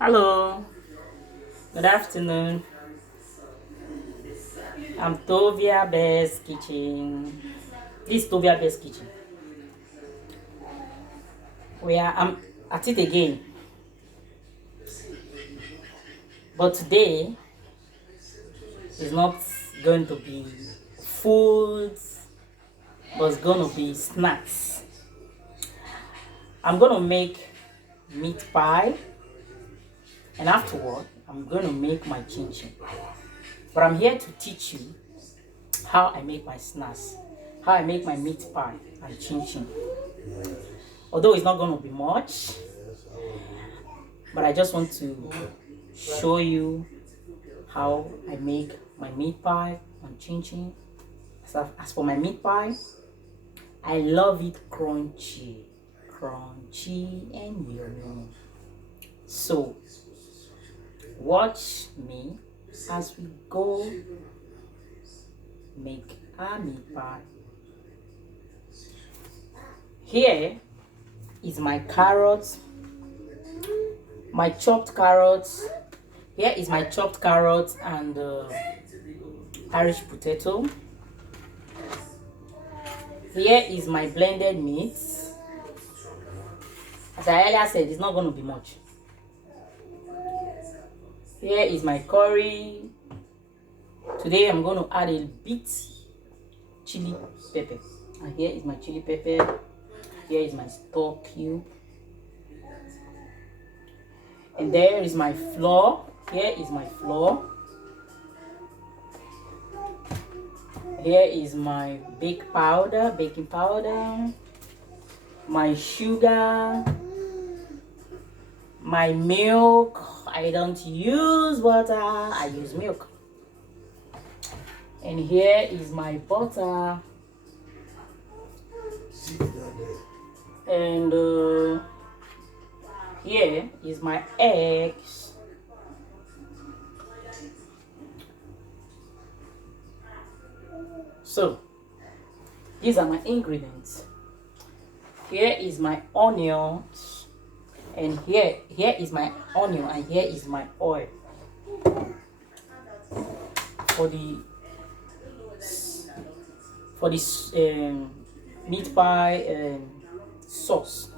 Hello, good afternoon. I'm Tovybest Kitchen. This is Tovybest Kitchen. I'm at it again. But today is not going to be foods, but it's going to be snacks. I'm going to make meat pie, and afterward, I'm going to make my chin chin. But I'm here to teach you how I make my snacks, how I make my meat pie and chin chin. Although it's not going to be much, but I just want to show you how I make my meat pie and chin chin. As for my meat pie, I love it crunchy, crunchy and yummy. So watch me as we go make our meat pie. Here is my carrots, my chopped carrots. Here is my chopped carrots and Irish potato. Here is my blended meat. As I earlier said, it's not going to be much. Here is my curry. Today I'm going to add a bit chili pepper. And here is my chili pepper. Here is my stock cube. And there is my flour. Here is my flour. Here is my baking powder, my sugar, my milk. I don't use water, I use milk. And here is my butter. And here is my eggs. So these are my ingredients. Here is my onions, and here is my onion, and here is my oil for the meat pie sauce.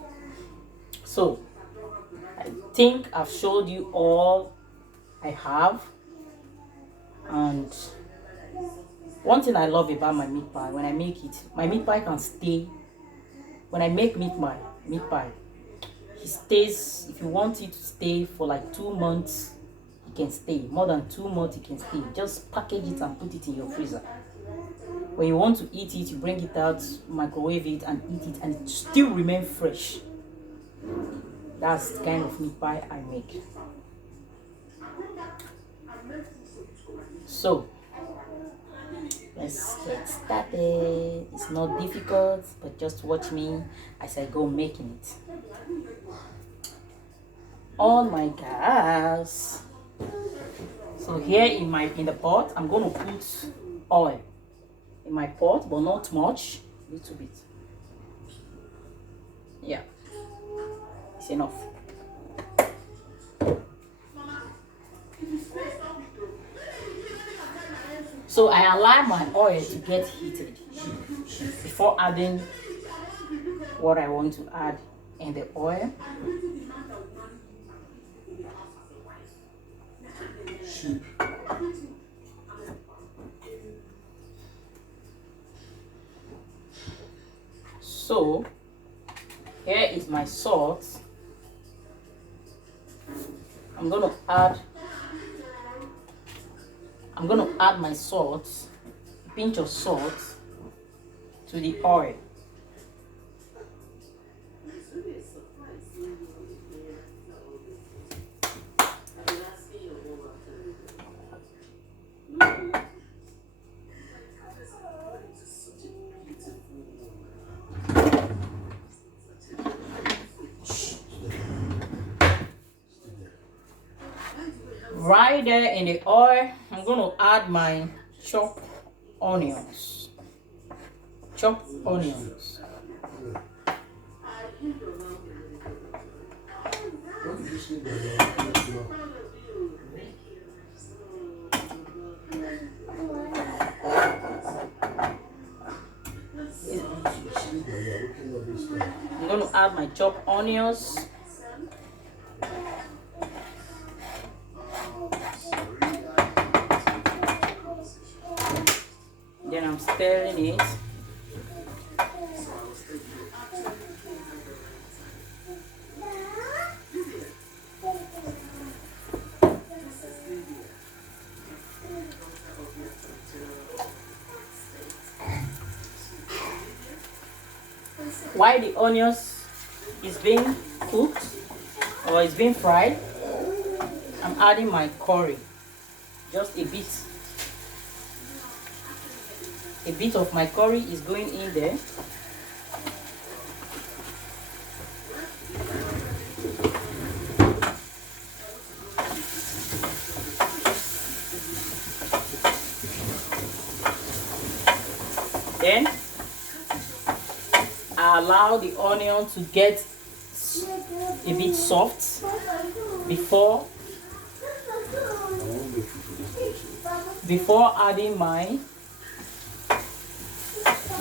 So I think I've showed you all I have. And one thing I love about my meat pie, when I make it, my meat pie can stay. When I make meat pie, it stays. If you want it to stay for like 2 months, it can stay. More than 2 months, it can stay. Just package it and put it in your freezer. When you want to eat it, you bring it out, microwave it, and eat it, and it still remain fresh. That's the kind of meat pie I make. So let's get started. It's not difficult, but just watch me as I go making it. On my gas. So here in the pot, I'm going to put oil in my pot, but not much, a little bit. Yeah, it's enough. So I allow my oil to get heated before adding what I want to add in the oil. So here is my salt. I'm going to add my salt, a pinch of salt, to the oil. Right there in the oil, I'm going to add my chopped onions. Chopped onions. I'm going to add my chopped onions. Then I'm stirring it. While the onions is being cooked or is being fried, I'm adding my curry. Just a bit. A bit of my curry is going in there. Then I allow the onion to get a bit soft before adding my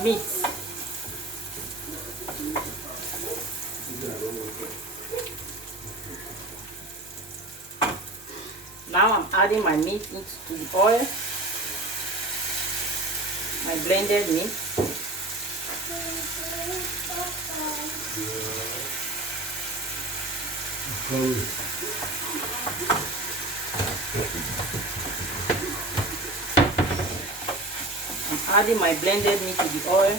meat. Now I'm adding my meat into the oil, my blended meat. I'm adding my blended meat to the oil.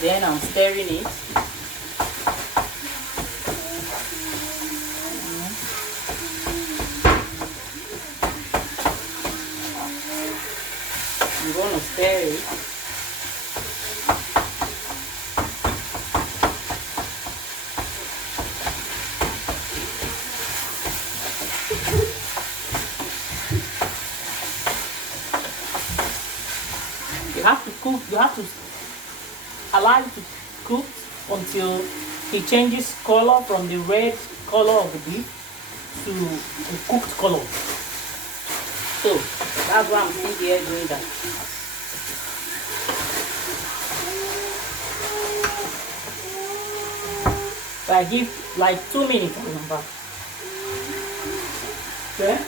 Then I'm stirring it. I'm going to stir it. You have to cook, you have to allow it to cook until it changes color from the red color of the beef to the cooked color. So that's why I'm still here doing that. So I give like 2 minutes and I'm back. Okay?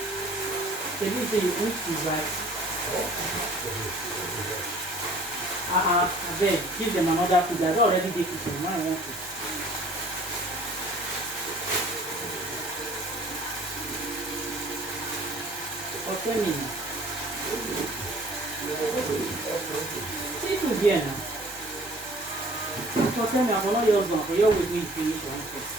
Everything is like then give them another food. I already gave it to them. I want it. For 10 minutes. See to here now. For 10 minutes, I'm not yours one. For you with me, finish one first.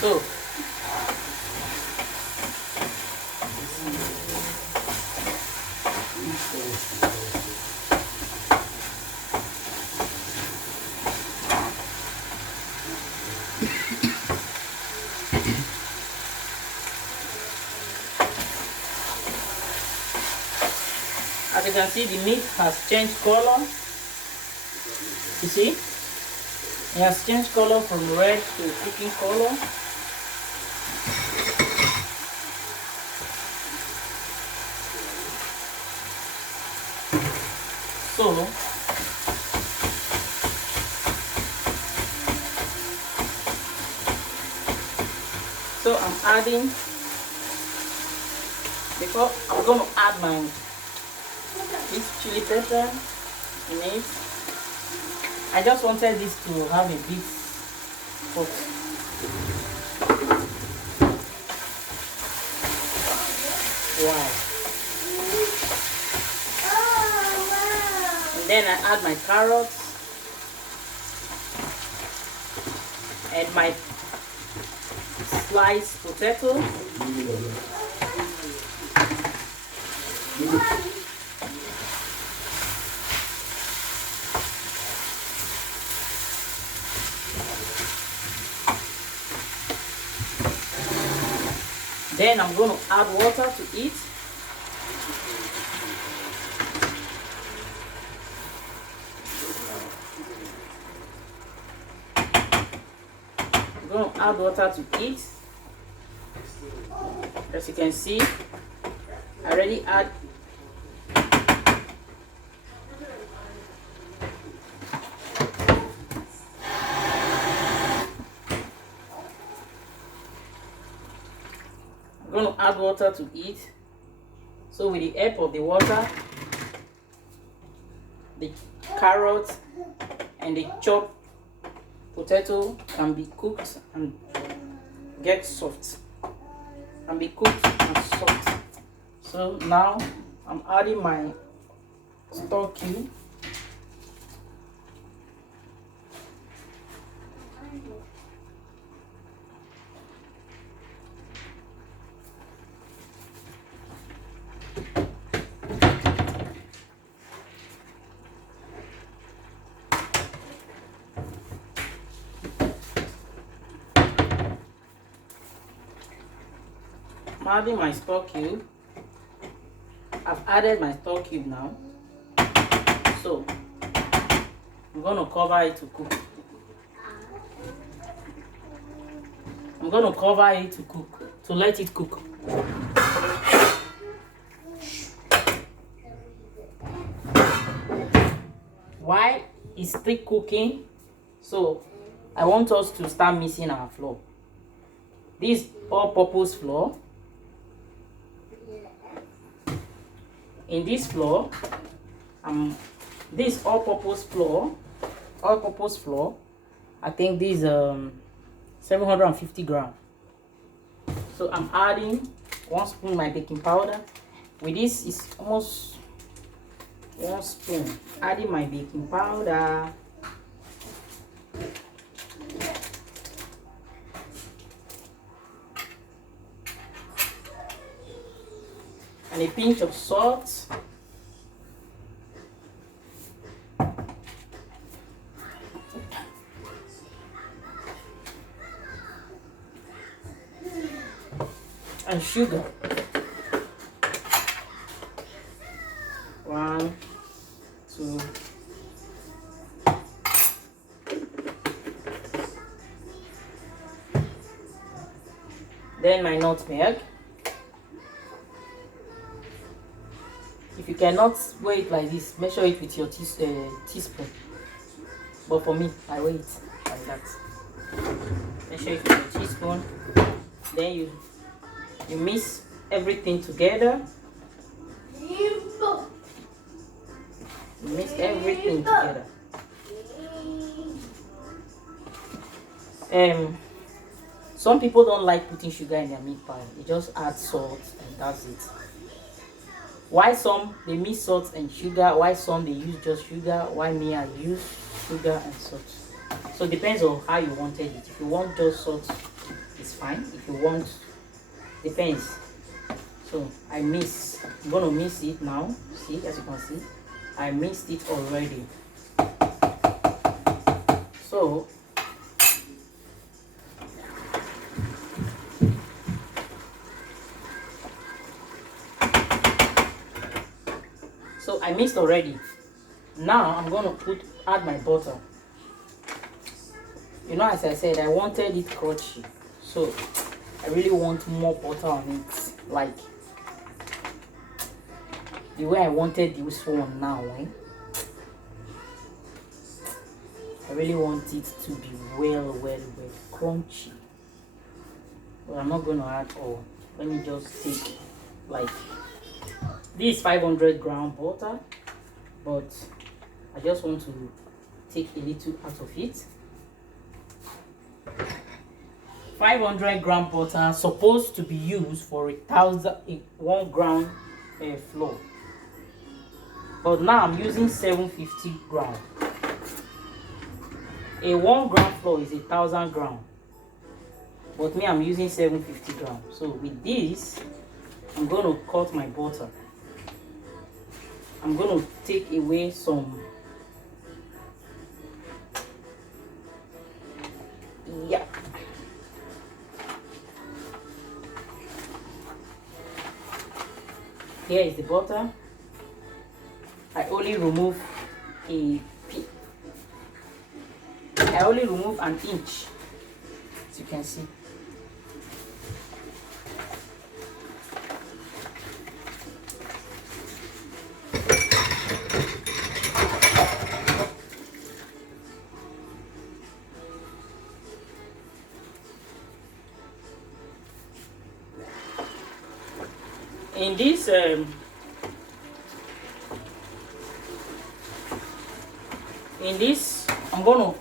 So as you can see, the meat has changed color. You see? It has changed color from red to cooking color. So I'm adding, before I'm going to add this chili pepper in it. I just wanted this to have a bit of wow. And then I add my carrots and my sliced potato. Then I'm going to add water to it. I'm going to add water to it. As you can see, I already add going to add water to it. So with the help of the water, the carrot and the chopped potato can be cooked and get soft. Can be cooked and soft. So now I'm adding my stock cube. I'm adding my stock cube. I've added my stock cube now. So I'm going to cover it to cook. I'm going to cover it to cook, to let it cook. While it's still cooking, so I want us to start mixing our flour. This all-purpose flour. In this flour, this all-purpose flour, I think this 750 grams. So I'm adding 1 spoon my baking powder. With this is almost 1 spoon. Adding my baking powder. And a pinch of salt. And sugar. 1, 2. Then my nutmeg. If you cannot weigh it like this, measure it with your teaspoon. But for me, I weigh it like that. Measure it with your teaspoon. Then you mix everything together. You mix everything together. Some people don't like putting sugar in their meat pie. They just add salt and that's it. Why some they mix salt and sugar, why some they use just sugar, why me I use sugar and salt. So it depends on how you wanted it. If you want just salt, it's fine. If you want, depends. So I'm gonna mix it now. See, as you can see, I mixed it already. So I mixed already. Now I'm gonna add my butter. You know, as I said, I wanted it crunchy, so I really want more butter on it, like the way I wanted this one now. I really want it to be well crunchy. But I'm not gonna add all. Let me just take like this 500 gram butter, but I just want to take a little out of it. 500 gram butter supposed to be used for 1 gram flour, but now I'm using 750 gram. A 1 gram flour is 1,000 gram, but me I'm using 750 gram. So with this, I'm going to cut my butter. I'm going to take away some. Yeah. here is the butter. I only remove an inch, as you can see. In this I'm gonna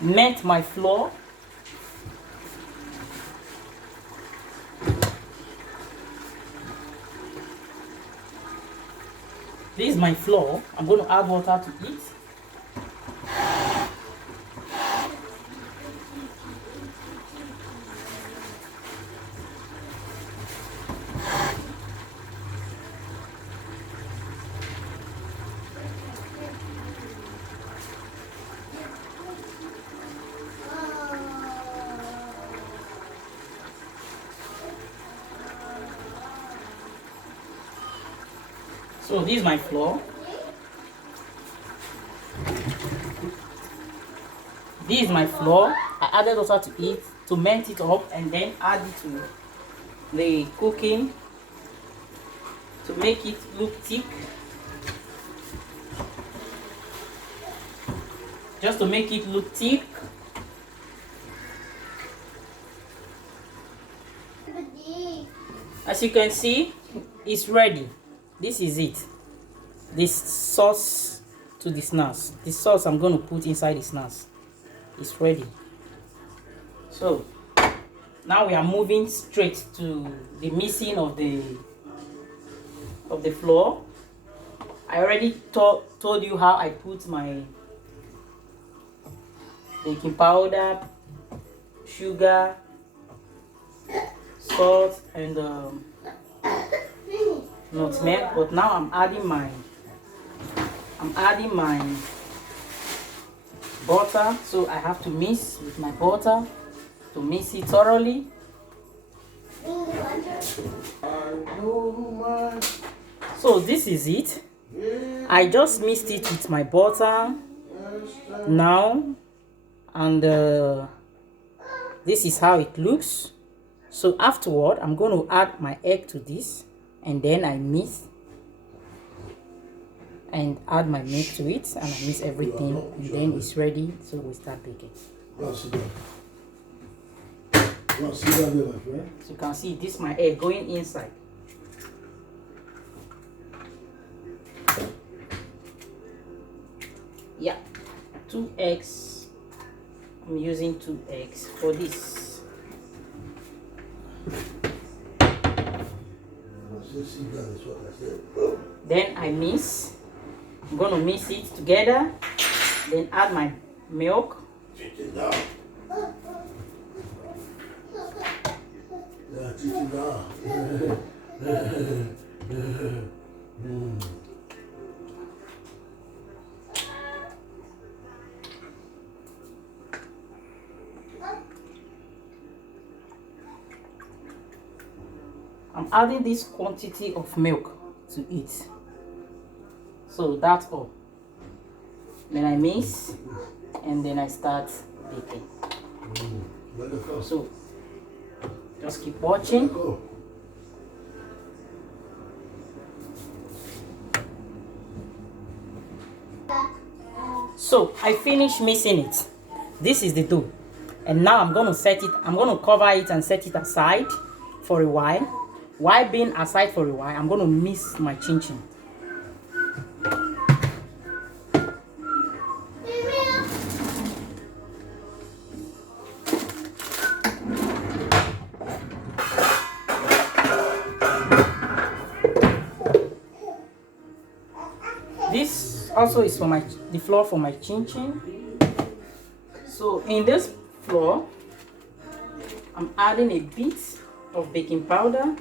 melt my flour. This is my flour. I'm going to add water to it. So this is my flour. This is my flour. I added water to it to melt it up and then add it to the cooking to make it look thick. Just to make it look thick. As you can see, it's ready. This is it. This sauce to the snacks. This sauce I'm going to put inside the snacks. It's ready. So now we are moving straight to the mixing of the flour. I already told you how I put my baking powder, sugar, salt, and nutmeg. But now I'm adding my butter, so I have to mix with my butter to mix it thoroughly. So this is it. I just mixed it with my butter now, and this is how it looks. So afterward, I'm going to add my egg to this, and then I mix and add my milk to it, and I mix everything, and then it's ready. So we start baking. So you can see this is my egg going inside. Yeah, 2 eggs. I'm using 2 eggs for this. Then I mix. I'm gonna mix it together. Then add my milk. I'm adding this quantity of milk to it. So that's all. Then I mix and then I start baking. So just keep watching. So I finished mixing it. This is the dough. And now I'm going to cover it and set it aside for a while. While being aside for a while, I'm going to mix my chin-chin. This also is for the flour for my chin-chin. So in this flour, I'm adding a bit of baking powder.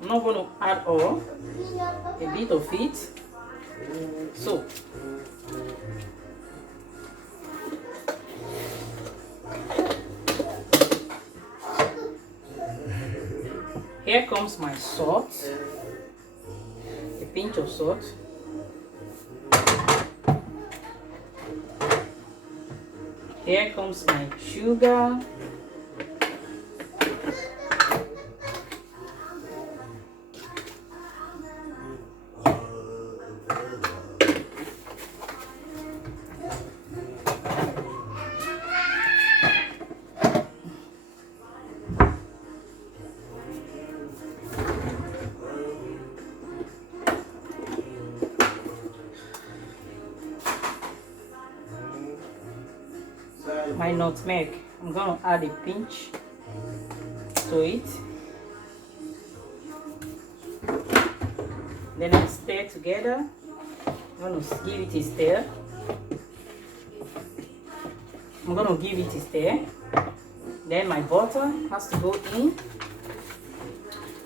I'm not going to add all, a bit of it. So here comes my salt, a pinch of salt. Here comes my sugar. My nutmeg, I'm gonna add a pinch to it. Then I stir together. I'm gonna give it a stir. I'm gonna give it a stir. Then my butter has to go in.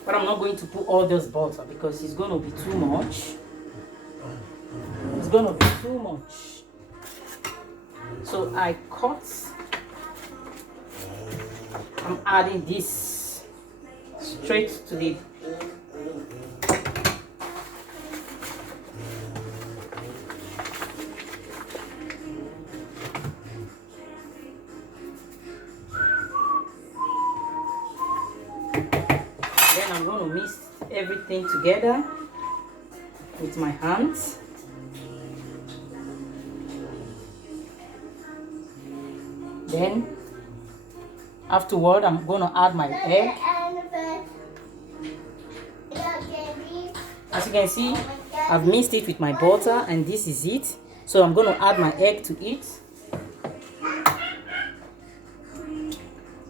But I'm not going to put all this butter because it's gonna be too much. It's gonna be too much. So I cut. I'm adding this straight to the then I'm going to mix everything together with my hands. Then afterward, I'm going to add my egg. As you can see, I've mixed it with my butter and this is it. So I'm going to add my egg to it.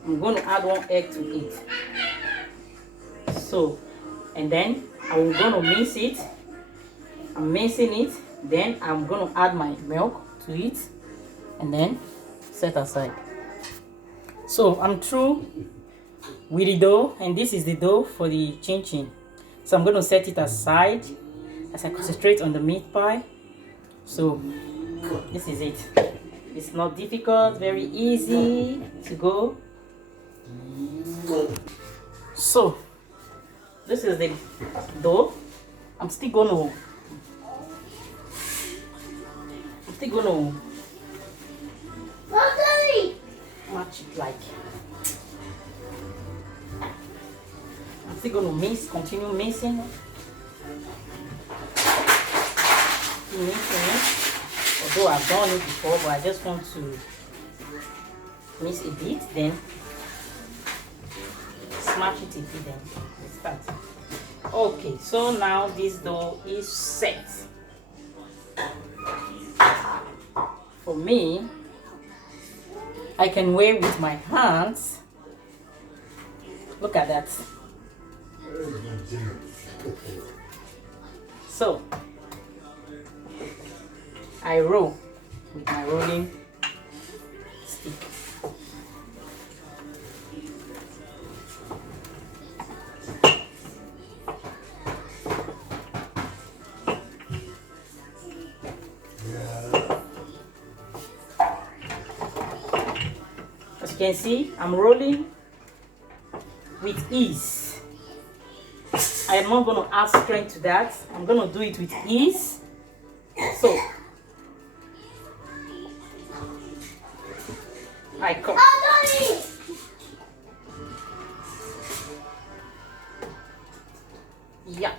I'm going to add one egg to it. So, and then I'm going to mix it. I'm mixing it. Then I'm going to add my milk to it. And then set aside. So I'm through with the dough, and this is the dough for the chin chin. So I'm going to set it aside as I concentrate on the meat pie. So this is it. It's not difficult, very easy to go. So this is the dough. I'm still gonna match it like. I'm still gonna mix, continue mixing. Keep mixing it. Although I've done it before, but I just want to mix a bit, then smash it a bit, then start. Okay, so now this dough is set. For me, I can weigh with my hands. Look at that. So I roll with my rolling stick. As you can see, I'm rolling with ease. I am not going to add strength to that. I'm going to do it with ease. So I cut. Yeah.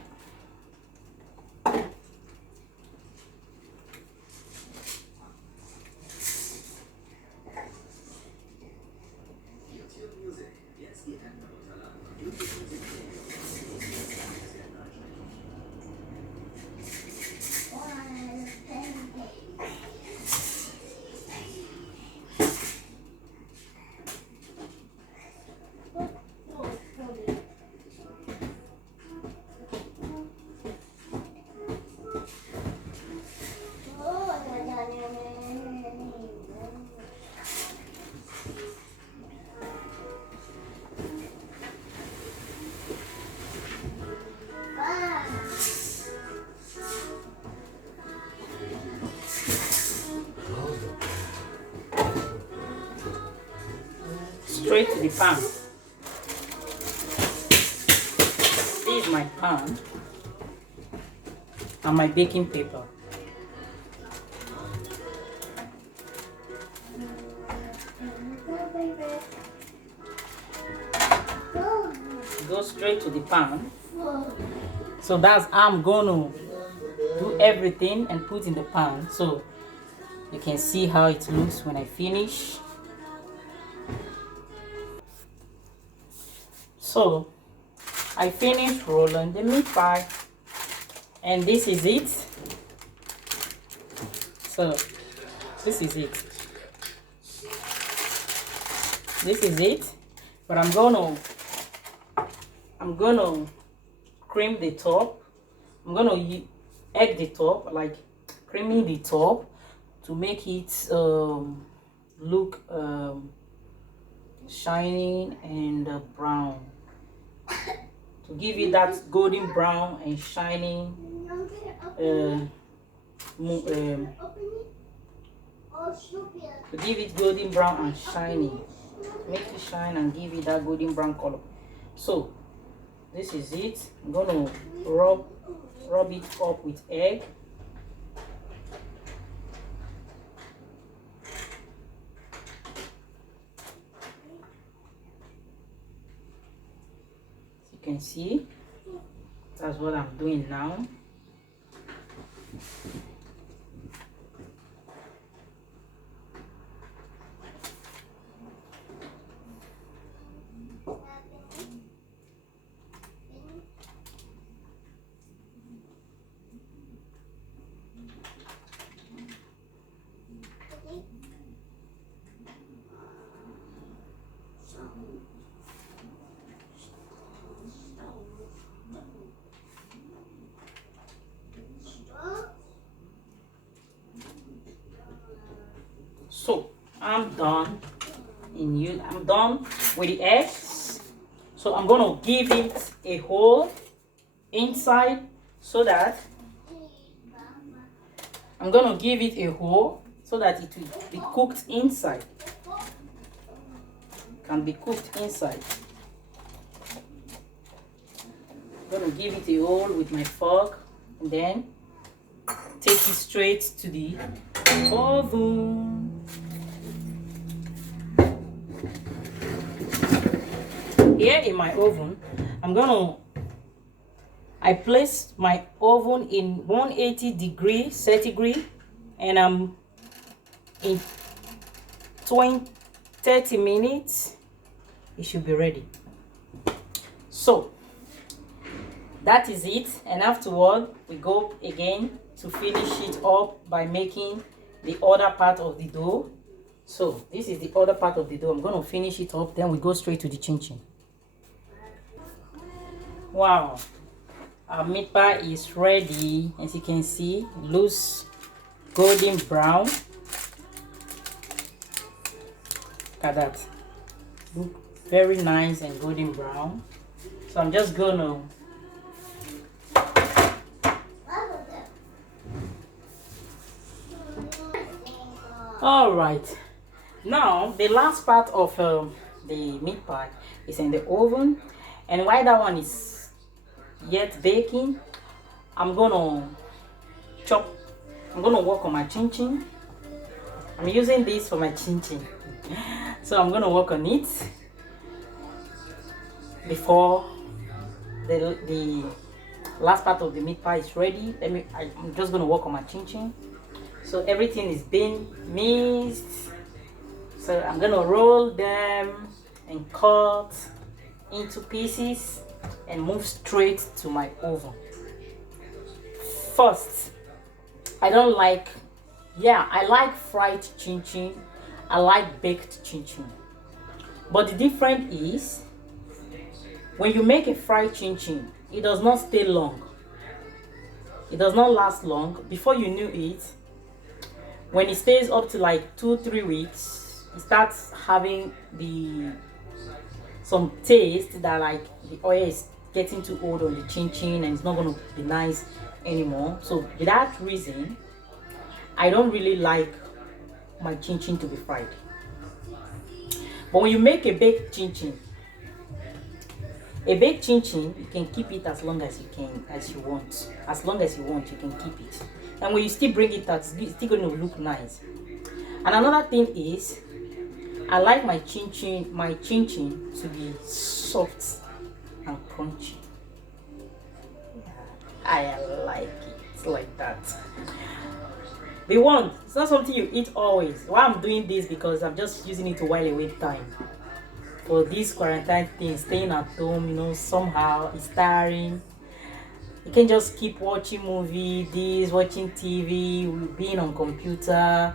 straight to the pan. This is my pan and my baking paper. Go straight to the pan. So that's how I'm gonna do everything and put in the pan, so you can see how it looks when I finish. So I finished rolling the meat pie, and this is it. So this is it. This is it. But I'm gonna cream the top. I'm gonna egg the top, like creaming the top to make it look shining and brown, to give it that golden brown and shining to give it golden brown and shiny, make it shine and give it that golden brown color. So this is it. I'm gonna rub it up with egg. As you can see, that's what I'm doing now. So I'm done I'm done with the eggs. So I'm gonna give it a hole inside, so that I'm gonna give it a hole so that it will be cooked inside. Can be cooked inside. I'm gonna give it a hole with my fork and then take it straight to the oven. Here in my oven, I placed my oven in 180 centigrade, and I'm in 30 minutes it should be ready. So that is it, and afterward we go again to finish it up by making the other part of the dough. So this is the other part of the dough. I'm going to finish it up, then we go straight to the chin chin. Wow, our meat pie is ready. As you can see, loose golden brown. Look at that, look very nice and golden brown. So I'm just gonna all right, now the last part of the meat pie is in the oven, and while that one is yet baking, I'm gonna work on my chin chin. I'm using this for my chin chin, so I'm gonna work on it before the last part of the meat pie is ready. I'm just gonna work on my chin chin. So everything is being mixed. So I'm gonna roll them and cut into pieces and move straight to my oven. First, I like fried chin chin. I like baked chin chin. But the difference is, when you make a fried chin chin, it does not stay long. It does not last long. Before you knew it, when it stays up to like 2-3 weeks, it starts having some taste that, like, the oil is getting too old on the chin chin and it's not going to be nice anymore. So for that reason, I don't really like my chin chin to be fried. But when you make a baked chin chin, you can keep it as long as you want. As long as you want, you can keep it. And when you still bring it out, it's still going to look nice. And another thing is, I like my chin chin to be soft and crunchy. I like it like that. The one, it's not something you eat always. Why I'm doing this, because I'm just using it to while away time. For this quarantine thing, staying at home, you know, somehow it's tiring. You can just keep watching movies, watching TV, being on computer.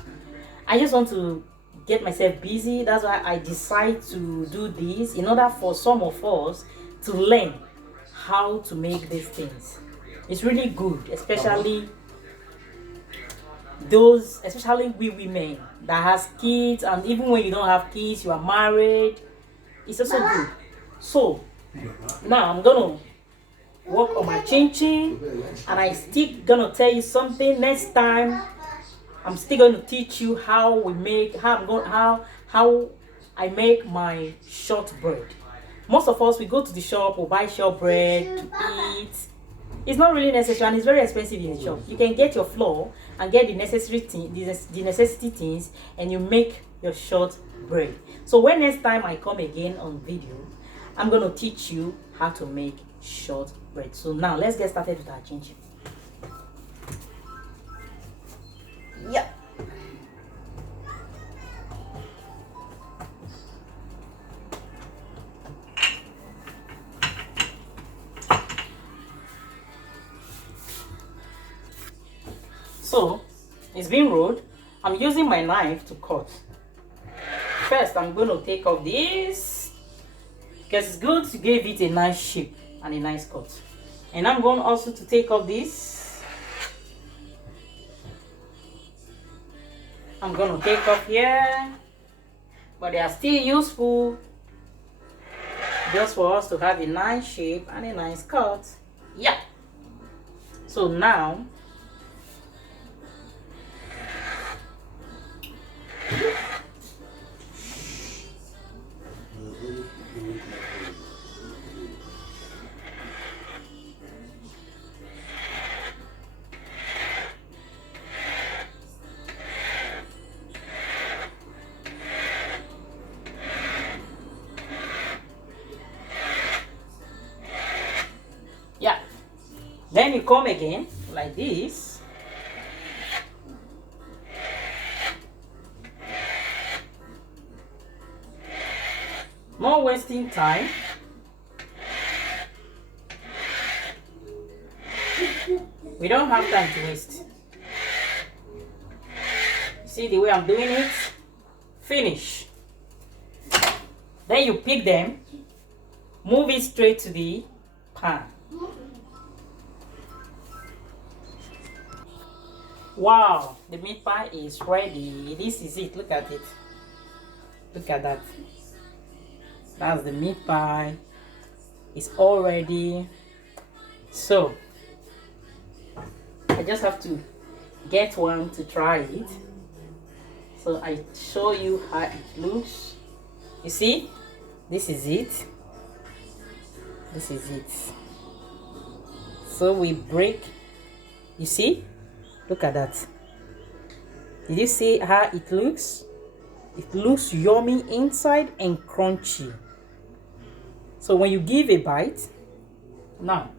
I just want to get myself busy. That's why I decide to do this, in order for some of us to learn how to make these things. It's really good, especially we women that has kids, and even when you don't have kids, you are married, it's also good. So now I'm gonna work on my chin chin, and I still gonna tell you something next time. I'm still going to teach you how I make my shortbread. Most of us, we go to the shop or buy shortbread to eat. It's not really necessary, and it's very expensive in the shop. You can get your flour and get the necessity things, and you make your shortbread. So when next time I come again on video, I'm going to teach you how to make shortbread. So now let's get started with our chin chin. Yeah. So it's been rolled. I'm using my knife to cut. First, I'm going to take off this, because it's good to give it a nice shape and a nice cut. And I'm going also to take off this. I'm going to take off here, but they are still useful just for us to have a nice shape and a nice cut. Yeah. So now then you come again like this. Not wasting time. We don't have time to waste. See the way I'm doing it? Finish. Then you pick them, move it straight to the pan. Wow, the meat pie is ready. This is it. Look at it. Look at that. That's the meat pie. It's all ready. So I just have to get one to try it. So I show you how it looks. You see, this is it. This is it. So we break. You see? Look at that. Did you see how it looks? It looks yummy inside and crunchy. So when you give a bite, now